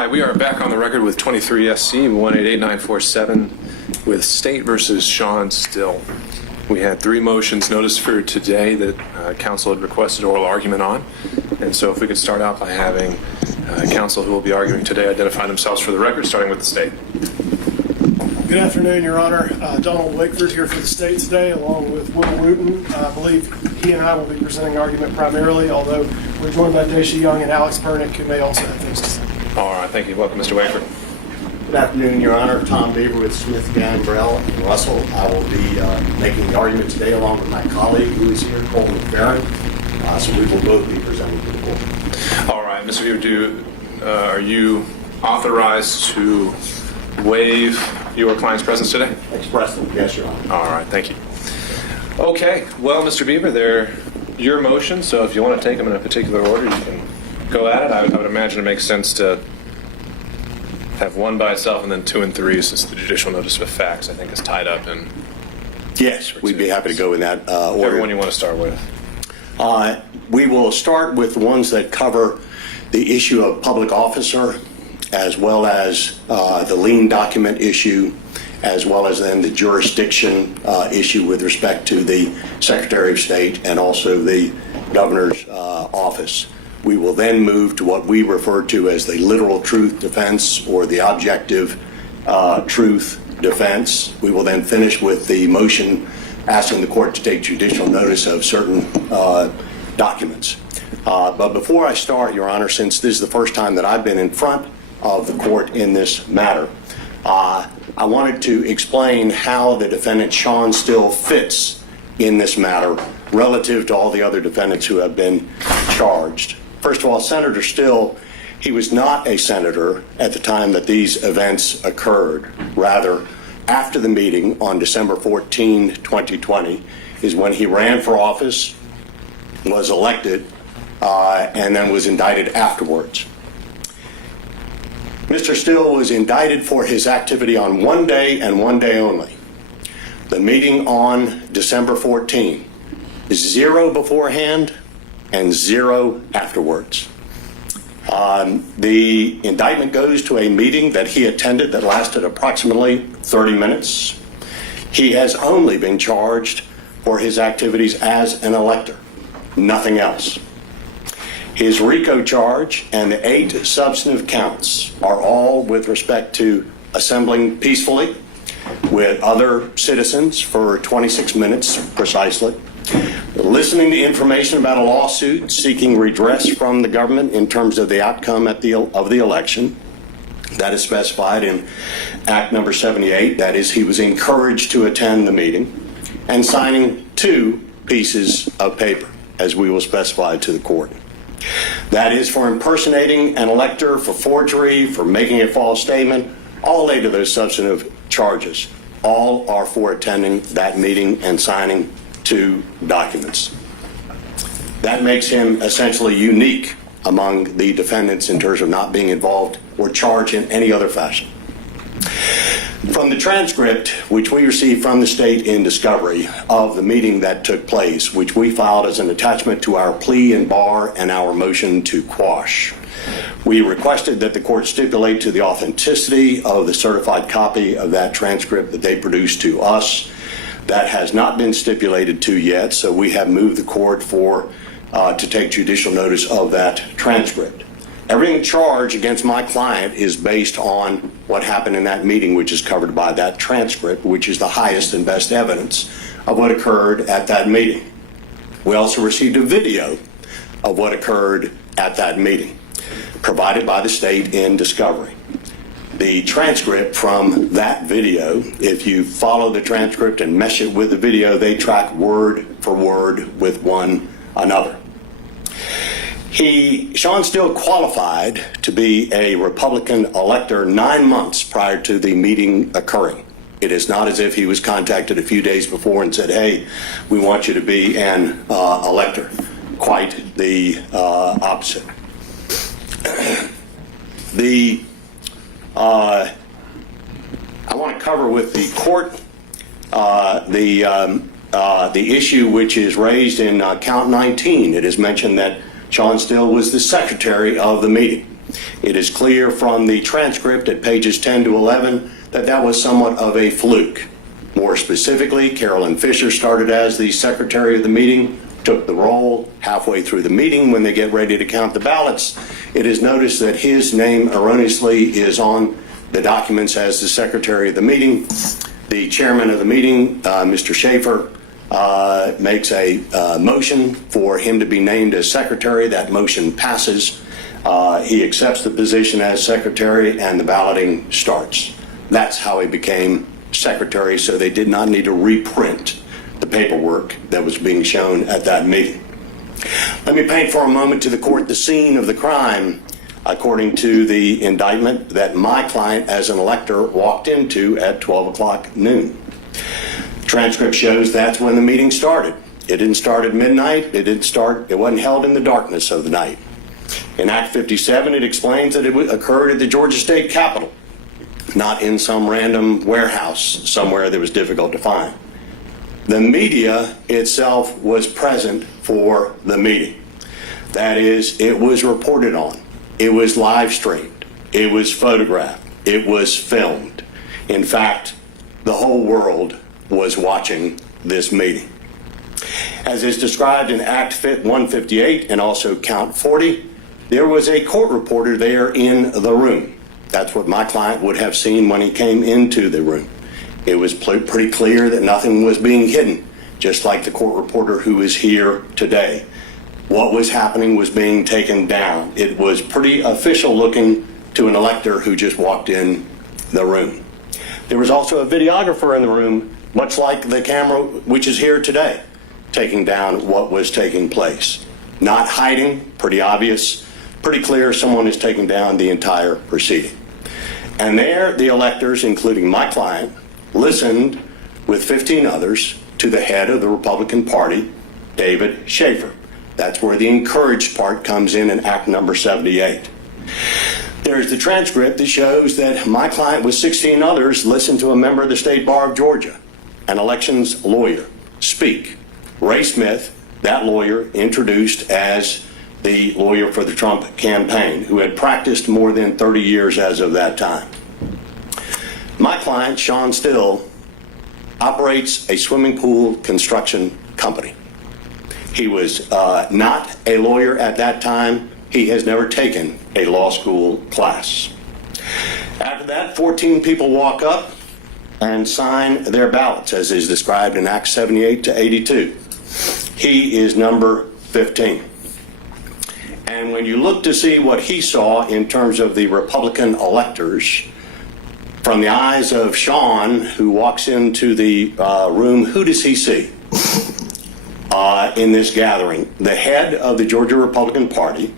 right, we are back on the record with 23 SC 188947 with State versus Shawn Still. We had 3 motions noticed for today that counsel had requested oral argument on. And so if we could start out by having counsel who will be arguing today identify themselves for the record, starting with the State. Good afternoon, Your Honor. Donald Wakeford here for the State today, along with Will Wooten. I believe he and I will be presenting argument primarily, although we're joined by Daisha Young and Alex Pernick, who may also have things to say. All right, thank you. Welcome, Mr. Wakeford. Good afternoon, Your Honor. Tom Beaver with Smith, Gambrell, and Russell. I will be making the argument today along with my colleague who is here, Coleman Farron. So we will both be presenting to the court. All right, Mr. Beaver, are you authorized to waive your client's presence today? Expressly, yes, Your Honor. All right, thank you. Okay, well, Mr. Beaver, they're your motion, so if you want to take them in a particular order, you can go at it. I would imagine it makes sense to have 1 by itself and then 2 and 3, since the judicial notice of facts, I think, is tied up in. Yes, we'd be happy to go in that order. Everyone you want to start with. We will start with the ones that cover the issue of public officer, as well as the lien document issue, as well as then the jurisdiction issue with respect to the Secretary of State and also the Governor's office. We will then move to what we refer to as the literal truth defense or the objective truth defense. We will then finish with the motion asking the court to take judicial notice of certain documents. But before I start, Your Honor, since this is the first time that I've been in front of the court in this matter, I wanted to explain how the defendant Shawn Still fits in this matter relative to all the other defendants who have been charged. First of all, Senator Still, he was not a senator at the time that these events occurred. Rather, after the meeting on December 14, 2020, is when he ran for office, was elected, and then was indicted afterwards. Mr. Still was indicted for his activity on 1 day and 1 day only. The meeting on December 14, 0 beforehand and 0 afterwards. The indictment goes to a meeting that he attended that lasted approximately 30 minutes. He has only been charged for his activities as an elector, nothing else. His RICO charge and the 8 substantive counts are all with respect to assembling peacefully with other citizens for 26 minutes precisely, listening to information about a lawsuit seeking redress from the government in terms of the outcome of the election. That is specified in Act number 78. That is, he was encouraged to attend the meeting, and signing 2 pieces of paper, as we will specify to the court. That is for impersonating an elector, for forgery, for making a false statement, all 8 of those substantive charges. All are for attending that meeting and signing 2 documents. That makes him essentially unique among the defendants in terms of not being involved or charged in any other fashion. From the transcript, which we received from the state in discovery of the meeting that took place, which we filed as an attachment to our plea and bar and our motion to quash, we requested that the court stipulate to the authenticity of the certified copy of that transcript that they produced to us. That has not been stipulated to yet, so we have moved the court to take judicial notice of that transcript. Everything charged against my client is based on what happened in that meeting, which is covered by that transcript, which is the highest and best evidence of what occurred at that meeting. We also received a video of what occurred at that meeting, provided by the state in discovery. The transcript from that video, if you follow the transcript and mesh it with the video, they track word for word with one another. Shawn Still qualified to be a Republican elector 9 months prior to the meeting occurring. It is not as if he was contacted a few days before and said, hey, we want you to be an elector. Quite the opposite. I want to cover with the court the issue which is raised in count 19. It is mentioned that Shawn Still was the secretary of the meeting. It is clear from the transcript at pages 10 to 11 that that was somewhat of a fluke. More specifically, Carolyn Fisher started as the secretary of the meeting, took the roll halfway through the meeting. When they get ready to count the ballots, it is noticed that his name erroneously is on the documents as the secretary of the meeting. The chairman of the meeting, Mr. Schaefer, makes a motion for him to be named as secretary. That motion passes. He accepts the position as secretary, and the balloting starts. That's how he became secretary, so they did not need to reprint the paperwork that was being shown at that meeting. Let me paint for a moment to the court the scene of the crime, according to the indictment, that my client as an elector walked into at 12 o'clock noon. Transcript shows that's when the meeting started. It didn't start at midnight. It wasn't held in the darkness of the night. In Act 57, it explains that it occurred at the Georgia State Capitol, not in some random warehouse somewhere that was difficult to find. The media itself was present for the meeting. That is, it was reported on. It was live streamed. It was photographed. It was filmed. In fact, the whole world was watching this meeting. As is described in Act 158 and also Count 40, there was a court reporter there in the room. That's what my client would have seen when he came into the room. It was pretty clear that nothing was being hidden, just like the court reporter who is here today. What was happening was being taken down. It was pretty official looking to an elector who just walked in the room. There was also a videographer in the room, much like the camera which is here today, taking down what was taking place. Not hiding, pretty obvious, pretty clear someone is taking down the entire proceeding. And there, the electors, including my client, listened with 15 others to the head of the Republican Party, David Schaefer. That's where the encouraged part comes in Act number 78. There's the transcript that shows that my client with 16 others listened to a member of the State Bar of Georgia, an elections lawyer, speak. Ray Smith, that lawyer, introduced as the lawyer for the Trump campaign, who had practiced more than 30 years as of that time. My client, Shawn Still, operates a swimming pool construction company. He was not a lawyer at that time. He has never taken a law school class. After that, 14 people walk up and sign their ballots, as is described in Acts 78 to 82. He is number 15. And when you look to see what he saw in terms of the Republican electors, from the eyes of Shawn, who walks into the room, who does he see in this gathering? The head of the Georgia Republican Party,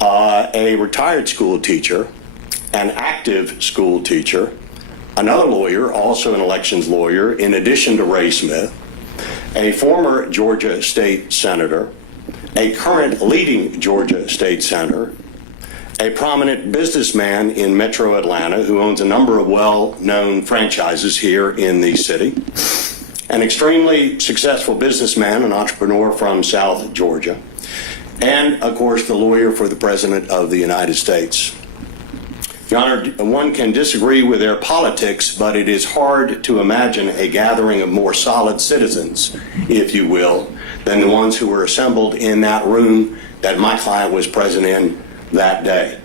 a retired school teacher, an active school teacher, another lawyer, also an elections lawyer, in addition to Ray Smith, a former Georgia state senator, a current leading Georgia state senator, a prominent businessman in Metro Atlanta who owns a number of well-known franchises here in the city, an extremely successful businessman, an entrepreneur from South Georgia, and, of course, the lawyer for the President of the United States. Your Honor, one can disagree with their politics, but it is hard to imagine a gathering of more solid citizens, if you will, than the ones who were assembled in that room that my client was present in that day.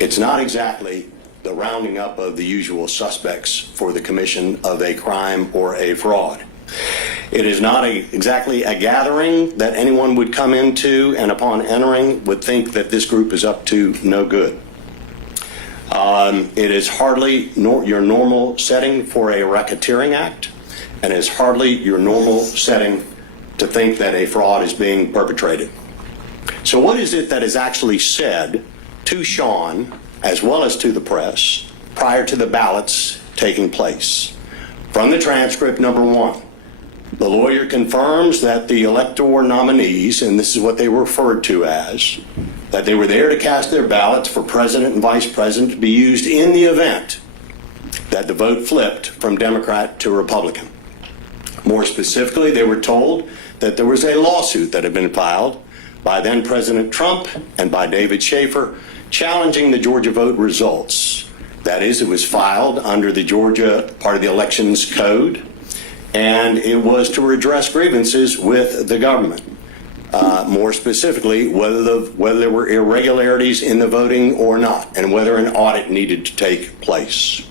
It's not exactly the rounding up of the usual suspects for the commission of a crime or a fraud. It is not exactly a gathering that anyone would come into and upon entering would think that this group is up to no good. It is hardly your normal setting for a racketeering act, and it's hardly your normal setting to think that a fraud is being perpetrated. So what is it that is actually said to Shawn, as well as to the press, prior to the ballots taking place? From the transcript, number one, the lawyer confirms that the elector nominees, and this is what they were referred to as, that they were there to cast their ballots for president and vice president to be used in the event that the vote flipped from Democrat to Republican. More specifically, they were told that there was a lawsuit that had been filed by then President Trump and by David Schaefer challenging the Georgia vote results. That is, it was filed under the Georgia part of the Elections Code, and it was to redress grievances with the government. More specifically, whether there were irregularities in the voting or not, and whether an audit needed to take place.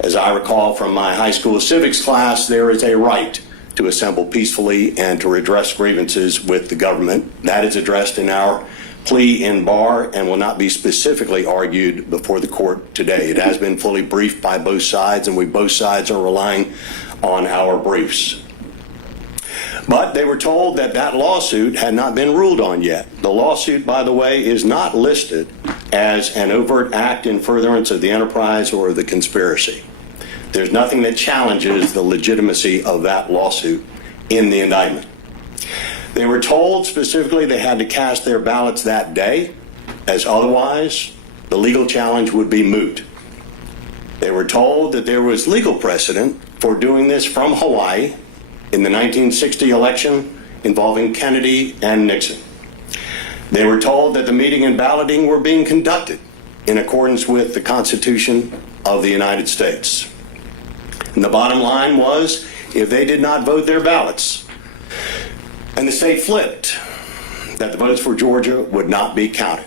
As I recall from my high school civics class, there is a right to assemble peacefully and to redress grievances with the government. That is addressed in our plea in bar and will not be specifically argued before the court today. It has been fully briefed by both sides, and both sides are relying on our briefs. But they were told that that lawsuit had not been ruled on yet. The lawsuit, by the way, is not listed as an overt act in furtherance of the enterprise or the conspiracy. There's nothing that challenges the legitimacy of that lawsuit in the indictment. They were told specifically they had to cast their ballots that day, as otherwise the legal challenge would be moot. They were told that there was legal precedent for doing this from Hawaii in the 1960 election involving Kennedy and Nixon. They were told that the meeting and balloting were being conducted in accordance with the Constitution of the United States. And the bottom line was, if they did not vote their ballots, and the state flipped, that the votes for Georgia would not be counted.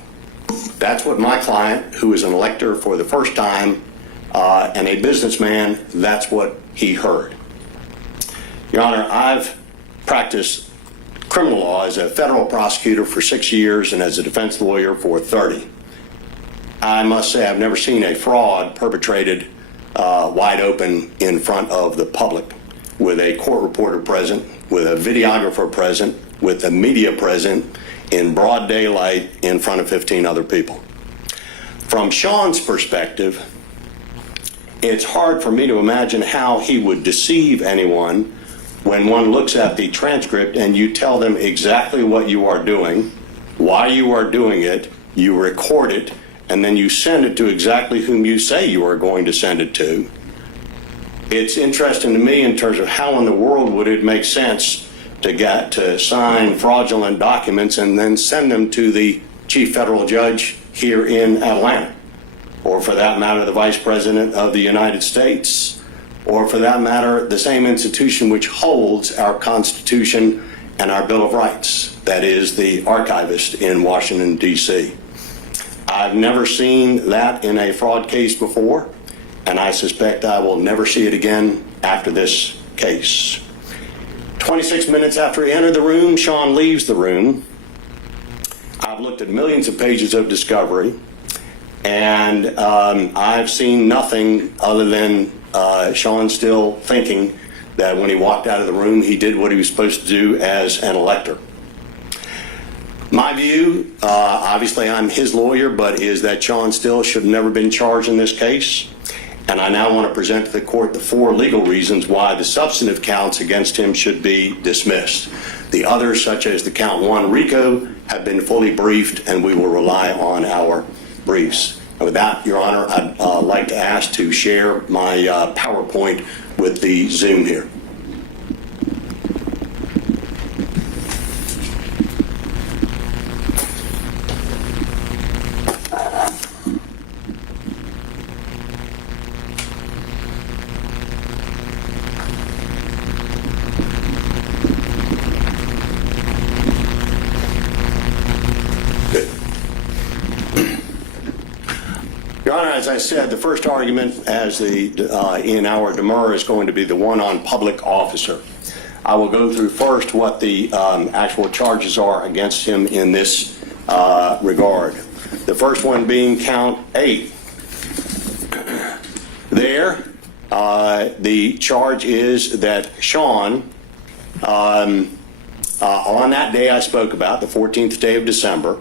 That's what my client, who is an elector for the first time and a businessman, that's what he heard. Your Honor, I've practiced criminal law as a federal prosecutor for 6 years and as a defense lawyer for 30. I must say I've never seen a fraud perpetrated wide open in front of the public, with a court reporter present, with a videographer present, with the media present, in broad daylight in front of 15 other people. From Shawn's perspective, it's hard for me to imagine how he would deceive anyone when one looks at the transcript and you tell them exactly what you are doing, why you are doing it, you record it, and then you send it to exactly whom you say you are going to send it to. It's interesting to me in terms of how in the world would it make sense to sign fraudulent documents and then send them to the chief federal judge here in Atlanta, or for that matter, the vice president of the United States, or for that matter, the same institution which holds our Constitution and our Bill of Rights, that is the archivist in Washington, D.C. I've never seen that in a fraud case before, and I suspect I will never see it again after this case. 26 minutes after he entered the room, Shawn leaves the room. I've looked at millions of pages of discovery, and I've seen nothing other than Shawn Still thinking that when he walked out of the room, he did what he was supposed to do as an elector. My view, obviously I'm his lawyer, but is that Shawn Still should have never been charged in this case. And I now want to present to the court the 4 legal reasons why the substantive counts against him should be dismissed. The others, such as the count 1 RICO, have been fully briefed, and we will rely on our briefs. And with that, Your Honor, I'd like to ask to share my PowerPoint with the Zoom here. Your Honor, as I said, the first argument in our demur is going to be the one on public officer. I will go through first what the actual charges are against him in this regard. The first one being count 8. There, the charge is that Shawn, on that day I spoke about, the 14th day of December,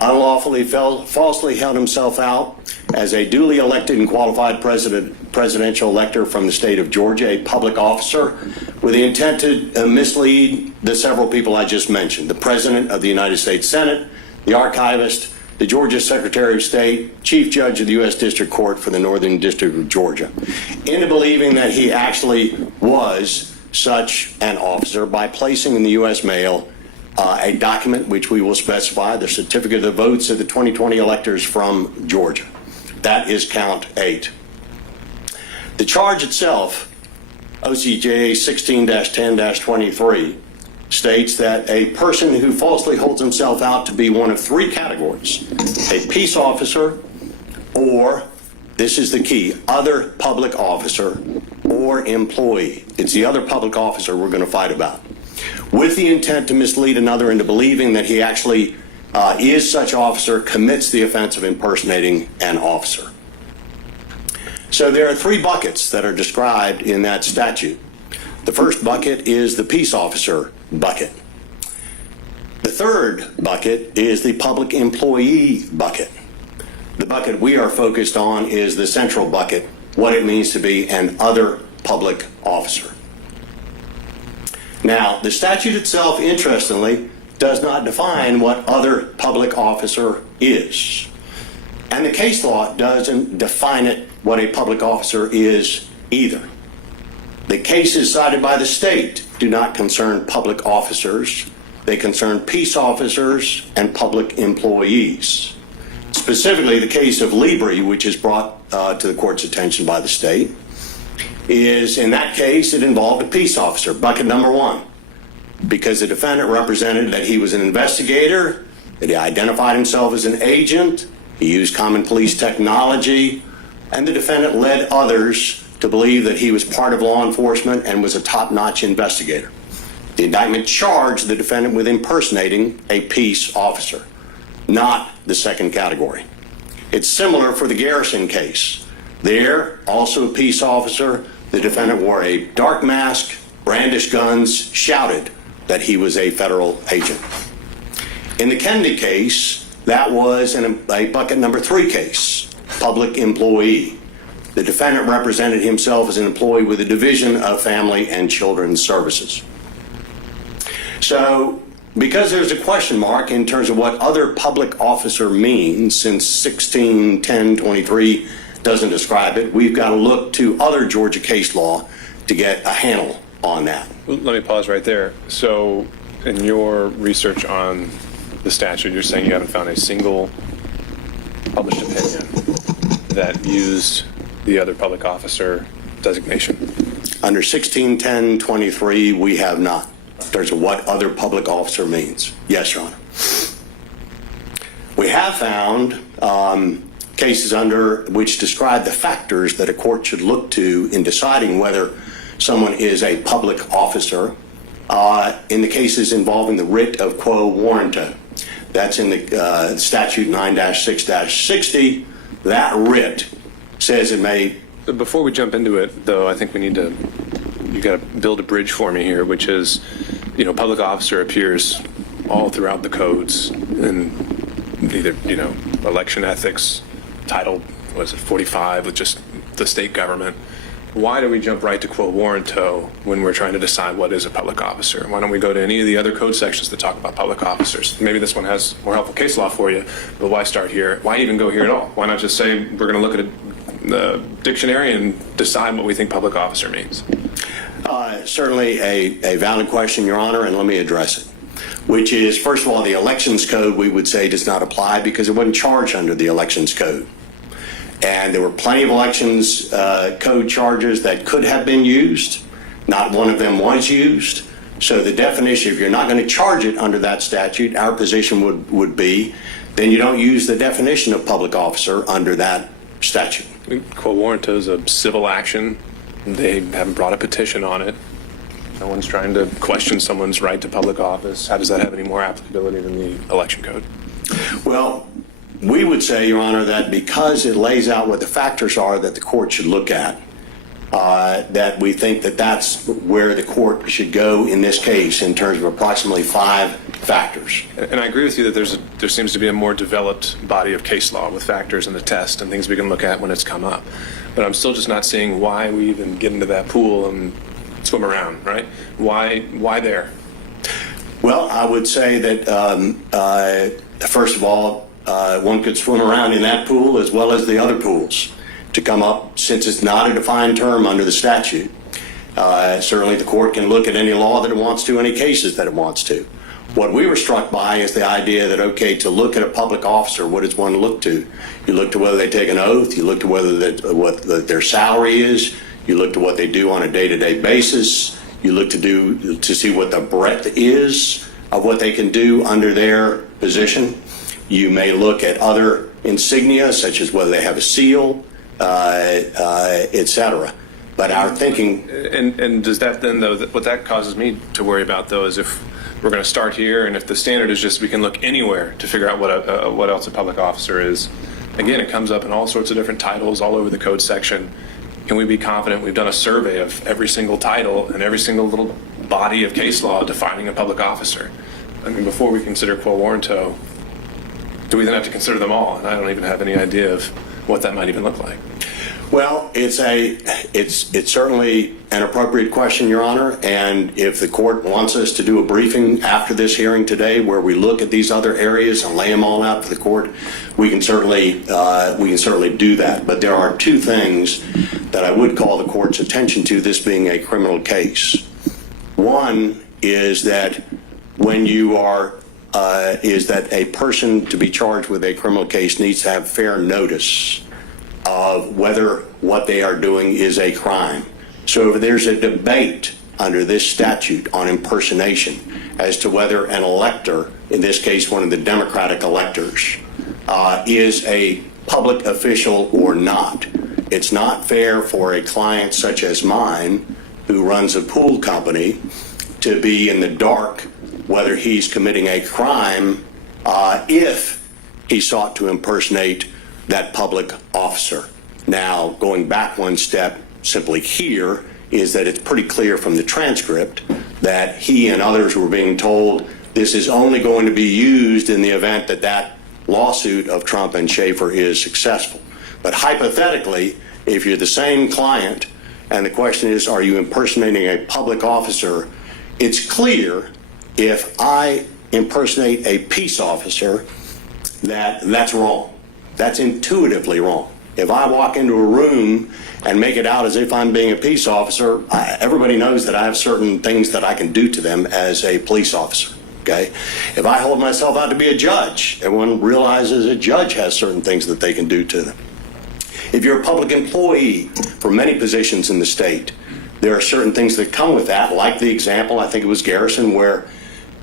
unlawfully falsely held himself out as a duly elected and qualified presidential elector from the state of Georgia, a public officer, with the intent to mislead the several people I just mentioned: the President of the United States Senate, the archivist, the Georgia Secretary of State, Chief Judge of the U.S. District Court for the Northern District of Georgia, into believing that he actually was such an officer by placing in the U.S. mail a document which we will specify, the certificate of votes of the 2020 electors from Georgia. That is count 8. The charge itself, OCJA 16-10-23, states that a person who falsely holds himself out to be one of 3 categories, a peace officer, or, this is the key, other public officer or employee. It's the other public officer we're going to fight about, with the intent to mislead another into believing that he actually is such officer, commits the offense of impersonating an officer. So there are 3 buckets that are described in that statute. The first bucket is the peace officer bucket. The third bucket is the public employee bucket. The bucket we are focused on is the central bucket, what it means to be an other public officer. Now, the statute itself, interestingly, does not define what other public officer is. And the case law doesn't define it, what a public officer is either. The cases cited by the state do not concern public officers. They concern peace officers and public employees. Specifically, the case of Libri, which is brought to the court's attention by the state, is, in that case, it involved a peace officer, bucket number 1, because the defendant represented that he was an investigator, that he identified himself as an agent, he used common police technology, and the defendant led others to believe that he was part of law enforcement and was a top-notch investigator. The indictment charged the defendant with impersonating a peace officer, not the second category. It's similar for the Garrison case. There, also a peace officer, the defendant wore a dark mask, brandished guns, shouted that he was a federal agent. In the Kennedy case, that was a bucket number 3 case, public employee. The defendant represented himself as an employee with the Division of Family and Children's Services. So, because there's a question mark in terms of what other public officer means, since 16-10-23 doesn't describe it, we've got to look to other Georgia case law to get a handle on that. Let me pause right there. So, in your research on the statute, you're saying you haven't found a single published opinion that used the other public officer designation? Under 16-10-23, we have not. There's a what other public officer means. Yes, Your Honor. We have found cases under which describe the factors that a court should look to in deciding whether someone is a public officer in the cases involving the writ of quo warranto. That's in the statute 9-6-60. That writ says it may... Before we jump into it, though, I think we need to, you got to build a bridge for me here, which is, public officer appears all throughout the codes, in either, election ethics, title, 45, with just the state government. Why do we jump right to quo warranto when we're trying to decide what is a public officer? Why don't we go to any of the other code sections that talk about public officers? Maybe this one has more helpful case law for you, but why start here? Why even go here at all? Why not just say we're going to look at the dictionary and decide what we think public officer means? Certainly a valid question, Your Honor, and let me address it. Which is, first of all, the elections code, we would say, does not apply because it wasn't charged under the elections code. And there were plenty of elections code charges that could have been used. Not one of them was used. So the definition, if you're not going to charge it under that statute, our position would be, then you don't use the definition of public officer under that statute. Quo warranto is a civil action. They haven't brought a petition on it. No one's trying to question someone's right to public office. How does that have any more applicability than the election code? Well, we would say, Your Honor, that because it lays out what the factors are that the court should look at, that we think that that's where the court should go in this case in terms of approximately 5 factors. And I agree with you that there seems to be a more developed body of case law with factors and the test and things we can look at when it's come up. But I'm still just not seeing why we even get into that pool and swim around, right? Why there? Well, I would say that, first of all, one could swim around in that pool as well as the other pools to come up, since it's not a defined term under the statute. Certainly the court can look at any law that it wants to, any cases that it wants to. What we were struck by is the idea that, okay, to look at a public officer, what does one look to? You look to whether they take an oath, you look to what their salary is, you look to what they do on a day-to-day basis, you look to see what the breadth is of what they can do under their position. You may look at other insignia, such as whether they have a seal, etc. But our thinking... And does that then, though, what that causes me to worry about, though, is if we're going to start here, and if the standard is just we can look anywhere to figure out what else a public officer is, again, it comes up in all sorts of different titles all over the code section. Can we be confident we've done a survey of every single title and every single little body of case law defining a public officer? I mean, before we consider quo warranto, do we then have to consider them all? And I don't even have any idea of what that might even look like. Well, it's certainly an appropriate question, Your Honor, and if the court wants us to do a briefing after this hearing today where we look at these other areas and lay them all out for the court, we can certainly do that. But there are two things that I would call the court's attention to, this being a criminal case. One is that when you are is that a person to be charged with a criminal case needs to have fair notice of whether what they are doing is a crime. So if there's a debate under this statute on impersonation as to whether an elector, in this case one of the Democratic electors, is a public official or not, it's not fair for a client such as mine, who runs a pool company, to be in the dark whether he's committing a crime if he sought to impersonate that public officer. Now, going back one step simply here is that it's pretty clear from the transcript that he and others were being told this is only going to be used in the event that that lawsuit of Trump and Schaefer is successful. But hypothetically, if you're the same client and the question is, are you impersonating a public officer, it's clear if I impersonate a peace officer that's wrong. That's intuitively wrong. If I walk into a room and make it out as if I'm being a peace officer, everybody knows that I have certain things that I can do to them as a police officer. Okay? If I hold myself out to be a judge, everyone realizes a judge has certain things that they can do to them. If you're a public employee for many positions in the state, there are certain things that come with that, like the example, I think it was Garrison, where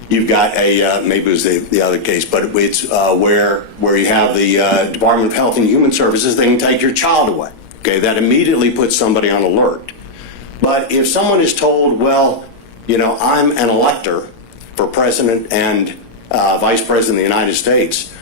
you've got a, maybe it was the other case, but it's where you have the Department of Health and Human Services, they can take your child away. Okay, that immediately puts somebody on alert. But if someone is told, well, you know, I'm an elector for president and vice president of the United States,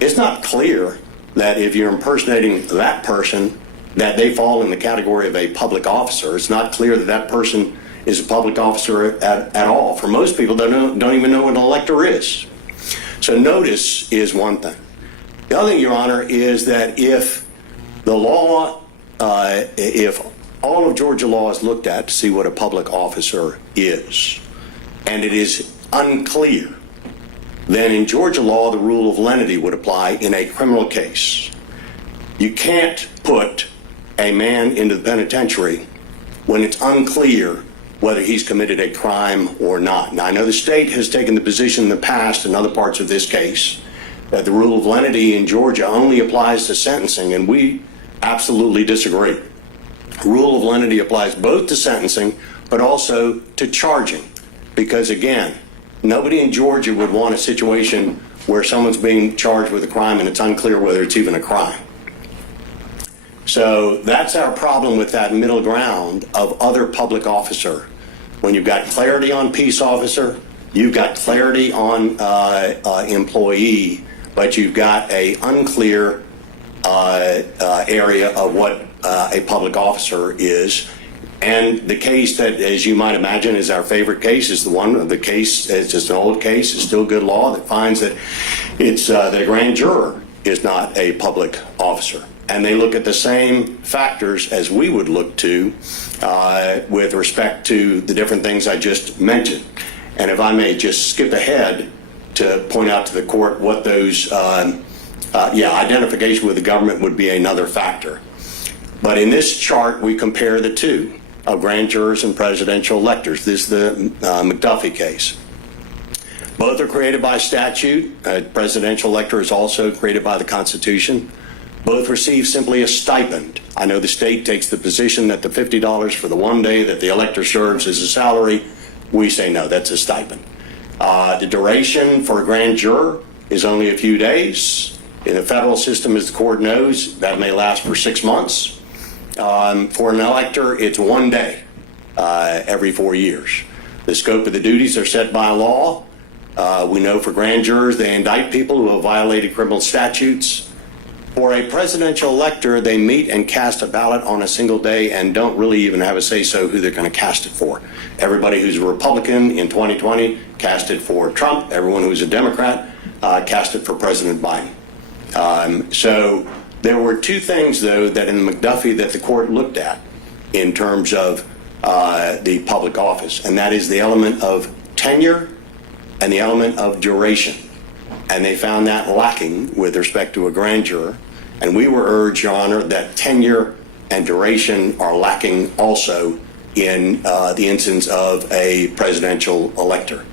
it's not clear that if you're impersonating that person, that they fall in the category of a public officer. It's not clear that that person is a public officer at all. For most people, they don't even know what an elector is. So notice is one thing. The other thing, Your Honor, is that if the law, if all of Georgia law is looked at to see what a public officer is, and it is unclear, then in Georgia law, the rule of lenity would apply in a criminal case. You can't put a man into the penitentiary when it's unclear whether he's committed a crime or not. Now, I know the state has taken the position in the past in other parts of this case that the rule of lenity in Georgia only applies to sentencing, and we absolutely disagree. The rule of lenity applies both to sentencing but also to charging, because again, nobody in Georgia would want a situation where someone's being charged with a crime and it's unclear whether it's even a crime. So that's our problem with that middle ground of other public officer. When you've got clarity on peace officer, you've got clarity on employee, but you've got a unclear area of what a public officer is. And the case that, as you might imagine, is our favorite case is the one, the case, it's just an old case, it's still good law that finds that it's that a grand juror is not a public officer. And they look at the same factors as we would look to with respect to the different things I just mentioned. And if I may just skip ahead to point out to the court what those, identification with the government would be another factor. But in this chart, we compare the two of grand jurors and presidential electors. This is the McDuffie case. Both are created by statute. A presidential elector is also created by the Constitution. Both receive simply a stipend. I know the state takes the position that the $50 for the one day that the elector serves is a salary. We say no, that's a stipend. The duration for a grand juror is only a few days. In the federal system, as the court knows, that may last for 6 months. For an elector, it's 1 day every 4 years. The scope of the duties are set by law. We know for grand jurors, they indict people who have violated criminal statutes. For a presidential elector, they meet and cast a ballot on a single day and don't really even have a say-so who they're going to cast it for. Everybody who's a Republican in 2020 cast it for Trump. Everyone who's a Democrat cast it for President Biden. So there were two things, though, that in the McDuffie that the court looked at in terms of the public office, and that is the element of tenure and the element of duration. And they found that lacking with respect to a grand juror. And we were urged, Your Honor, that tenure and duration are lacking also in the instance of a presidential elector.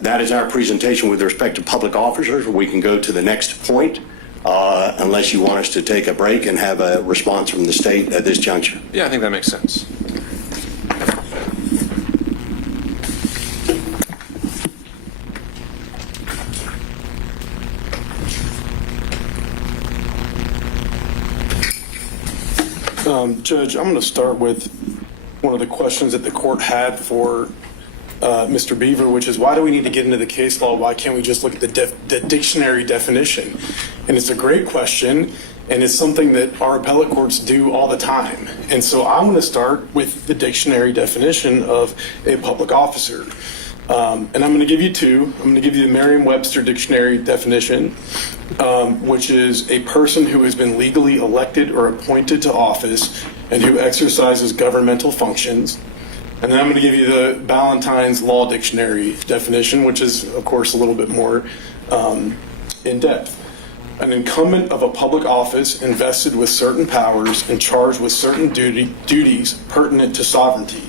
That is our presentation with respect to public officers. We can go to the next point unless you want us to take a break and have a response from the state at this juncture. Yeah, I think that makes sense. Judge, I'm going to start with one of the questions that the court had for Mr. Beaver, which is why do we need to get into the case law? Why can't we just look at the dictionary definition? And it's a great question, and it's something that our appellate courts do all the time. And so I'm going to start with the dictionary definition of a public officer. And I'm going to give you two. I'm going to give you the Merriam-Webster dictionary definition, which is a person who has been legally elected or appointed to office and who exercises governmental functions. And then I'm going to give you the Ballantyne's Law Dictionary definition, which is, of course, a little bit more in depth. An incumbent of a public office invested with certain powers and charged with certain duties pertinent to sovereignty.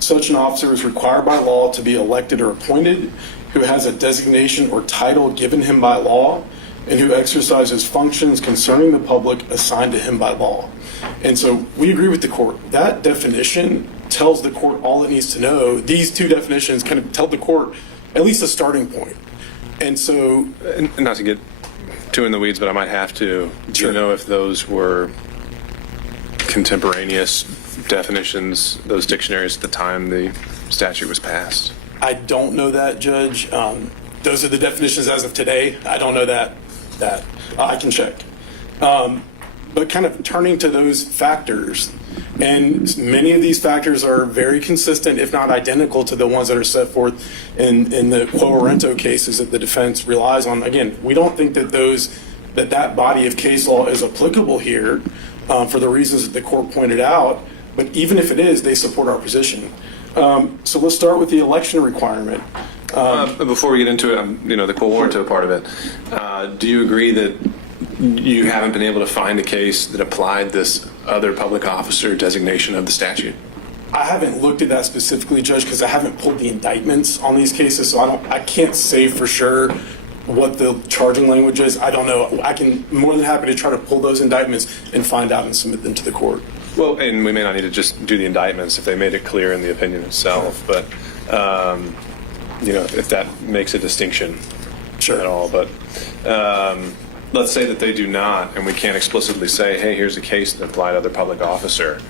Such an officer is required by law to be elected or appointed, who has a designation or title given him by law, and who exercises functions concerning the public assigned to him by law. And so we agree with the court. That definition tells the court all it needs to know. These two definitions kind of tell the court at least a starting point. And so... And not to get too in the weeds, but I might have to. Do you know if those were contemporaneous definitions, those dictionaries at the time the statute was passed? I don't know that, Judge. Those are the definitions as of today. I don't know that. I can check. But kind of turning to those factors, and many of these factors are very consistent, if not identical, to the ones that are set forth in the Quo Warranto cases that the defense relies on. Again, we don't think that that body of case law is applicable here for the reasons that the court pointed out. But even if it is, they support our position. So let's start with the election requirement. Before we get into it, the Quo Warranto part of it, do you agree that you haven't been able to find a case that applied this other public officer designation of the statute? I haven't looked at that specifically, Judge, because I haven't pulled the indictments on these cases, so I can't say for sure what the charging language is. I don't know. I'm more than happy to try to pull those indictments and find out and submit them to the court. Well, and we may not need to just do the indictments if they made it clear in the opinion itself, but if that makes a distinction at all. But let's say that they do not, and we can't explicitly say, hey, here's a case that applied to other public officer.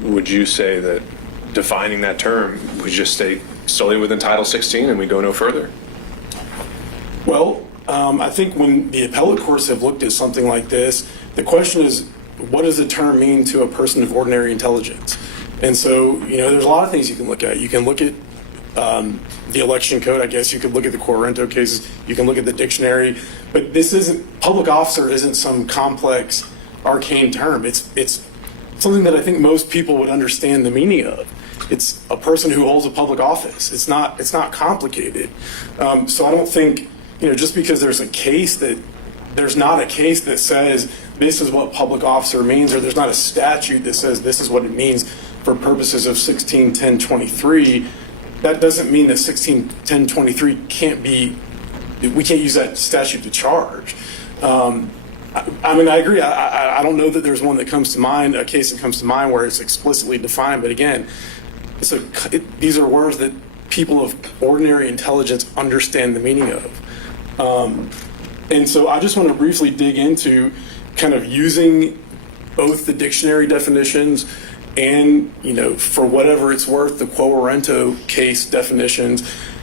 Would you say that defining that term would just stay solely within Title 16 and we go no further? Well, I think when the appellate courts have looked at something like this, the question is, what does the term mean to a person of ordinary intelligence? And so, there's a lot of things you can look at. You can look at the election code, I guess. You could look at the Quo Warranto cases. You can look at the dictionary. But public officer isn't some complex, arcane term. It's something that I think most people would understand the meaning of. It's a person who holds a public office. It's not complicated. So I don't think, just because there's not a case that says this is what public officer means, or there's not a statute that says this is what it means. for purposes of 161023, that doesn't mean that 161023 we can't use that statute to charge. I mean, I agree. I don't know that there's one that comes to mind, a case that comes to mind where it's explicitly defined. But again, these are words that people of ordinary intelligence understand the meaning of. And so I just want to briefly dig into kind of using both the dictionary definitions and, for whatever it's worth, the Quo Warranto case definitions,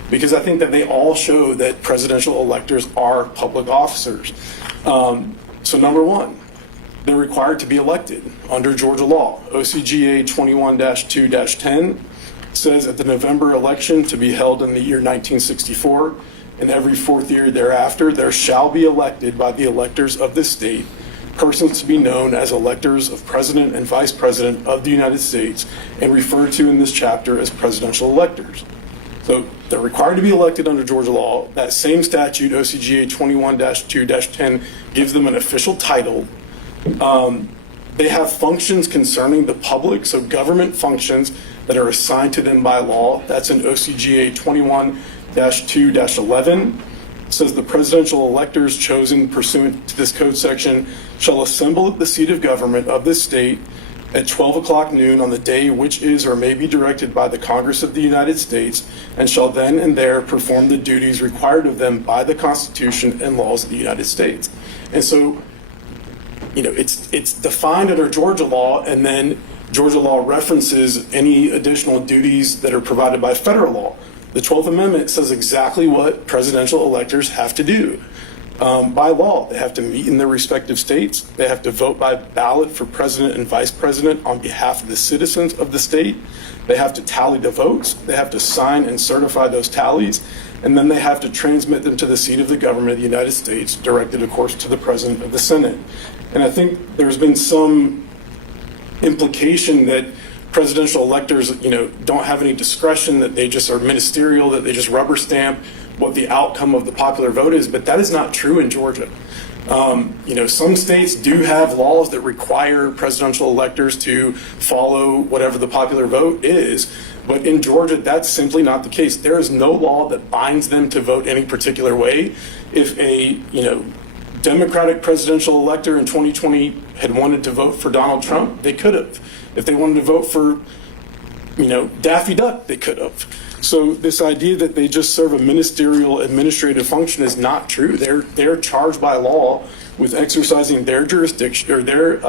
because I think that they all show that presidential electors are public officers. So number one, they're required to be elected under Georgia law. OCGA 21-2-10 says at the November election to be held in the year 1964, and every fourth year thereafter, there shall be elected by the electors of this state persons to be known as electors of President and Vice President of the United States and referred to in this chapter as presidential electors. So they're required to be elected under Georgia law. That same statute, OCGA 21-2-10, gives them an official title. They have functions concerning the public, so government functions that are assigned to them by law. That's in OCGA 21-2-11. It says the presidential electors chosen pursuant to this code section shall assemble at the seat of government of this state at 12 o'clock noon on the day which is or may be directed by the Congress of the United States, and shall then and there perform the duties required of them by the Constitution and laws of the United States. And so, it's defined under Georgia law, and then Georgia law references any additional duties that are provided by federal law. The 12th Amendment says exactly what presidential electors have to do. By law, they have to meet in their respective states. They have to vote by ballot for president and vice president on behalf of the citizens of the state. They have to tally the votes. They have to sign and certify those tallies. And then they have to transmit them to the seat of the government of the United States, directed, of course, to the president of the Senate. And I think there's been some implication that presidential electors, don't have any discretion, that they just are ministerial, that they just rubber stamp what the outcome of the popular vote is, but that is not true in Georgia. Some states do have laws that require presidential electors to follow whatever the popular vote is, but in Georgia, that's simply not the case. There is no law that binds them to vote any particular way. If a, Democratic presidential elector in 2020 had wanted to vote for Donald Trump, they could have. If they wanted to vote for, Daffy Duck, they could have. So this idea that they just serve a ministerial administrative function is not true. They're charged by law with exercising their jurisdiction or their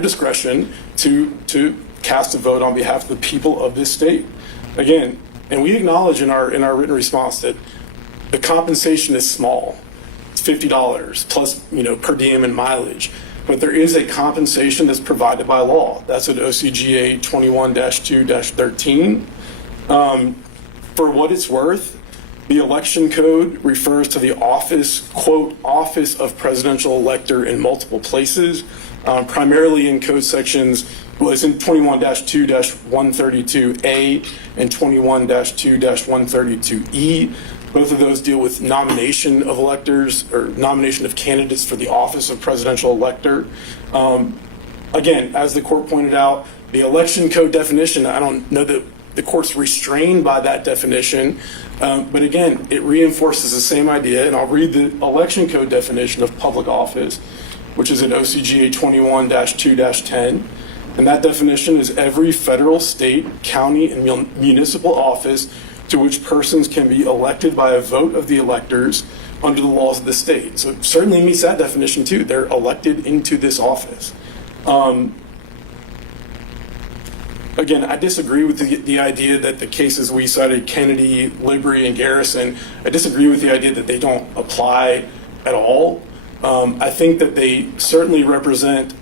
discretion to cast a vote on behalf of the people of this state. Again, and we acknowledge in our written response that the compensation is small. It's $50 plus, per diem and mileage. But there is a compensation that's provided by law. That's at OCGA 21-2-13. For what it's worth, the election code refers to the office, quote, office of presidential elector in multiple places, primarily in code sections, it's in 21-2-132A and 21-2-132E. Both of those deal with nomination of electors or nomination of candidates for the office of presidential elector. Again, as the court pointed out, the election code definition, I don't know that the court's restrained by that definition, but again, it reinforces the same idea, and I'll read the election code definition of public office, which is in OCGA 21-2-10, and that definition is every federal, state, county, and municipal office to which persons can be elected by a vote of the electors under the laws of the state. So it certainly meets that definition too. They're elected into this office. Again, I disagree with the idea that the cases we cited, Kennedy, Libby, and Garrison, I disagree with the idea that they don't apply at all. I think that they certainly represent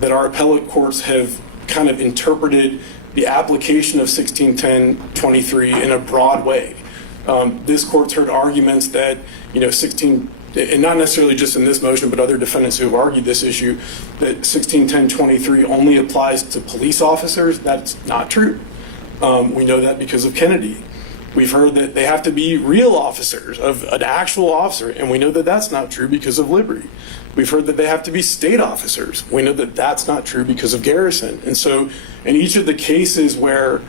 that our appellate courts have kind of interpreted the application of 1610-23 in a broad way. This court's heard arguments that, and not necessarily just in this motion, but other defendants who have argued this issue, that 1610-23 only applies to police officers. That's not true. We know that because of Kennedy. We've heard that they have to be real officers, of an actual officer, and we know that that's not true because of Libby. We've heard that they have to be state officers. We know that that's not true because of Garrison. And so in each of the cases where,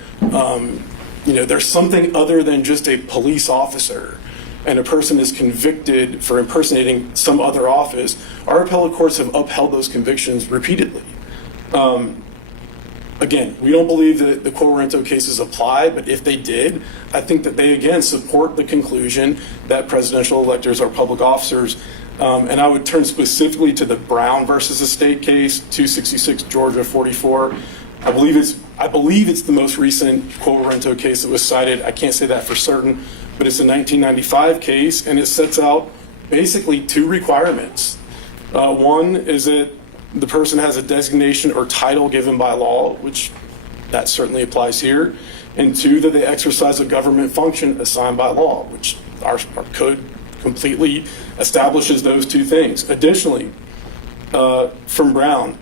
there's something other than just a police officer and a person is convicted for impersonating some other office, our appellate courts have upheld those convictions repeatedly. Again, we don't believe that the Quo Warranto cases apply, but if they did, I think that they, again, support the conclusion that presidential electors are public officers. And I would turn specifically to the Brown versus the state case, 266 Georgia 44. I believe it's the most recent Quo Warranto case that was cited. I can't say that for certain, but it's a 1995 case, and it sets out basically two requirements. One is that the person has a designation or title given by law, which that certainly applies here. And two, that they exercise a government function assigned by law, which our code completely establishes those two things. Additionally, from Brown,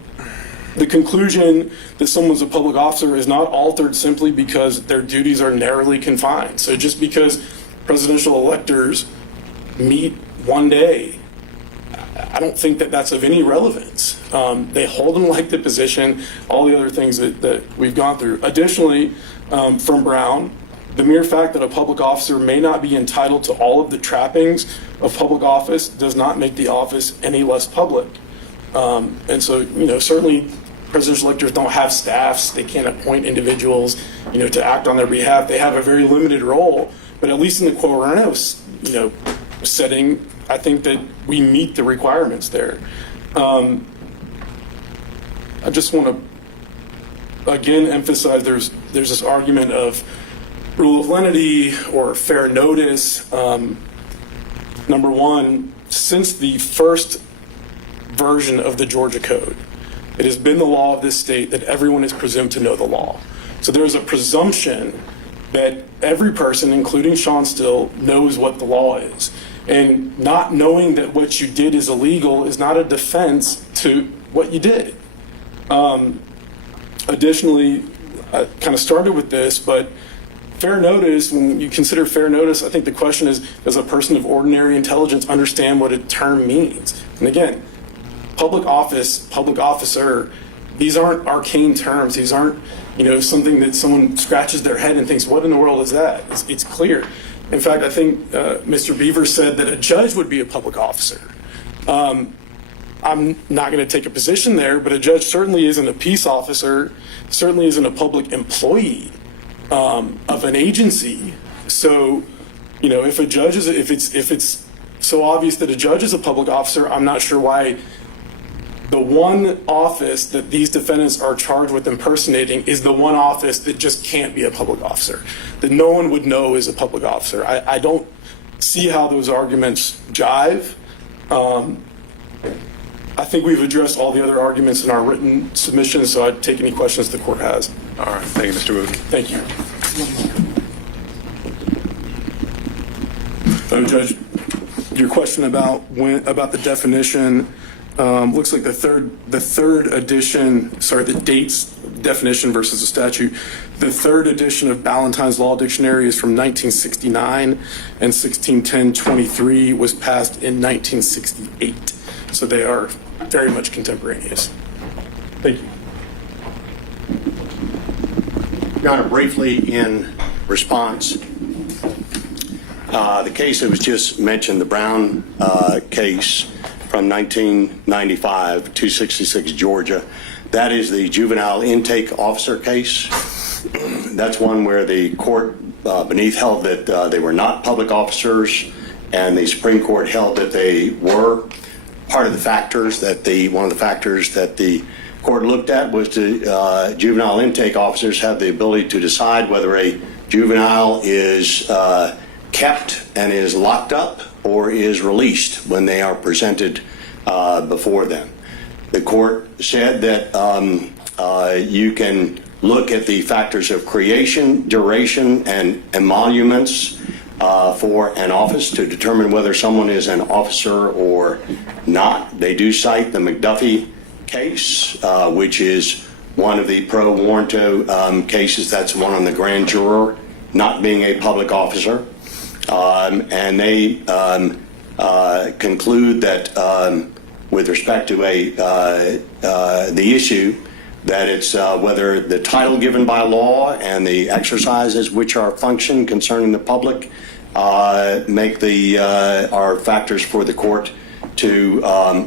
the conclusion that someone's a public officer is not altered simply because their duties are narrowly confined. So just because presidential electors meet one day, I don't think that that's of any relevance. They hold an elected position, all the other things that we've gone through. Additionally, from Brown, the mere fact that a public officer may not be entitled to all of the trappings of public office does not make the office any less public. And so, certainly presidential electors don't have staffs. They can't appoint individuals, to act on their behalf. They have a very limited role. But at least in the Quo Warranto, setting, I think that we meet the requirements there. I just want to, again, emphasize there's this argument of rule of lenity or fair notice. Number one, since the first version of the Georgia Code, it has been the law of this state that everyone is presumed to know the law. So there's a presumption that every person, including Shawn Still, knows what the law is. And not knowing that what you did is illegal is not a defense to what you did. Additionally, I kind of started with this, but fair notice, when you consider fair notice, I think the question is, does a person of ordinary intelligence understand what a term means? And again, public office, public officer, these aren't arcane terms. These aren't, something that someone scratches their head and thinks, what in the world is that? It's clear. In fact, I think Mr. Beaver said that a judge would be a public officer. I'm not going to take a position there, but a judge certainly isn't a peace officer, certainly isn't a public employee of an agency. So, if a judge is, if it's so obvious that a judge is a public officer, I'm not sure why the one office that these defendants are charged with impersonating is the one office that just can't be a public officer, that no one would know is a public officer. I don't see how those arguments jive. I think we've addressed all the other arguments in our written submission, so I'd take any questions the court has. All right. Thank you, Mr. Wooten. Thank you. So, Judge, your question about the definition looks like the third edition. Sorry, the dates definition versus the statute. The third edition of Ballantyne's Law Dictionary is from 1969, and 1610-23 was passed in 1968. So they are very much contemporaneous. Thank you. Your Honor, briefly in response, the case that was just mentioned, the Brown case from 1995, 266 Georgia, that is the juvenile intake officer case. That's one where the court beneath held that they were not public officers, and the Supreme Court held that they were. Part of the factors that one of the factors that the court looked at was the juvenile intake officers have the ability to decide whether a juvenile is kept and is locked up or is released when they are presented before them. The court said that you can look at the factors of creation, duration, and emoluments for an office to determine whether someone is an officer or not. They do cite the McDuffie case, which is one of the pro warranto cases. That's one on the grand juror not being a public officer. And they conclude that with respect to the issue that it's whether the title given by law and the exercises which are function concerning the public make are factors for the court to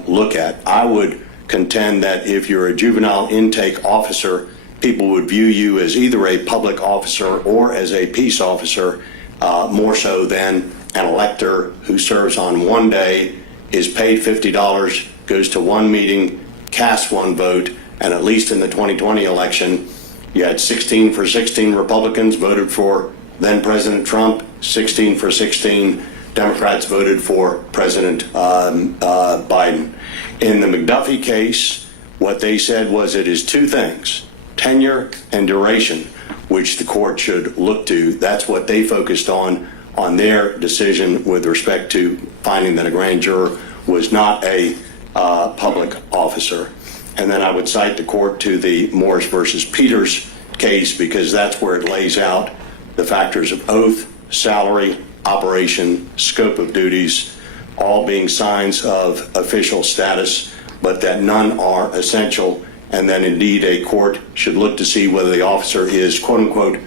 look at. I would contend that if you're a juvenile intake officer, people would view you as either a public officer or as a peace officer, more so than an elector who serves on one day, is paid $50, goes to one meeting, casts one vote, and at least in the 2020 election, you had 16 for 16 Republicans voted for then President Trump, 16 for 16 Democrats voted for President Biden. In the McDuffie case, what they said was it is two things, tenure and duration, which the court should look to. That's what they focused on their decision with respect to finding that a grand juror was not a public officer. And then I would cite the court to the Morris versus Peters case, because that's where it lays out the factors of oath, salary, operation, scope of duties, all being signs of official status, but that none are essential. And then indeed a court should look to see whether the officer is, quote unquote,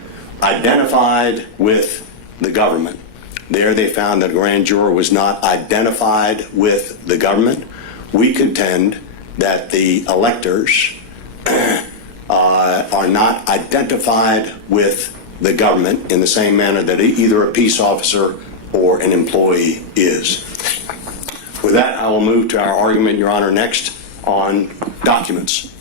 identified with the government. There they found that a grand juror was not identified with the government. We contend that the electors are not identified with the government in the same manner that either a peace officer or an employee is. With that, I will move to our argument, Your Honor, next on documents.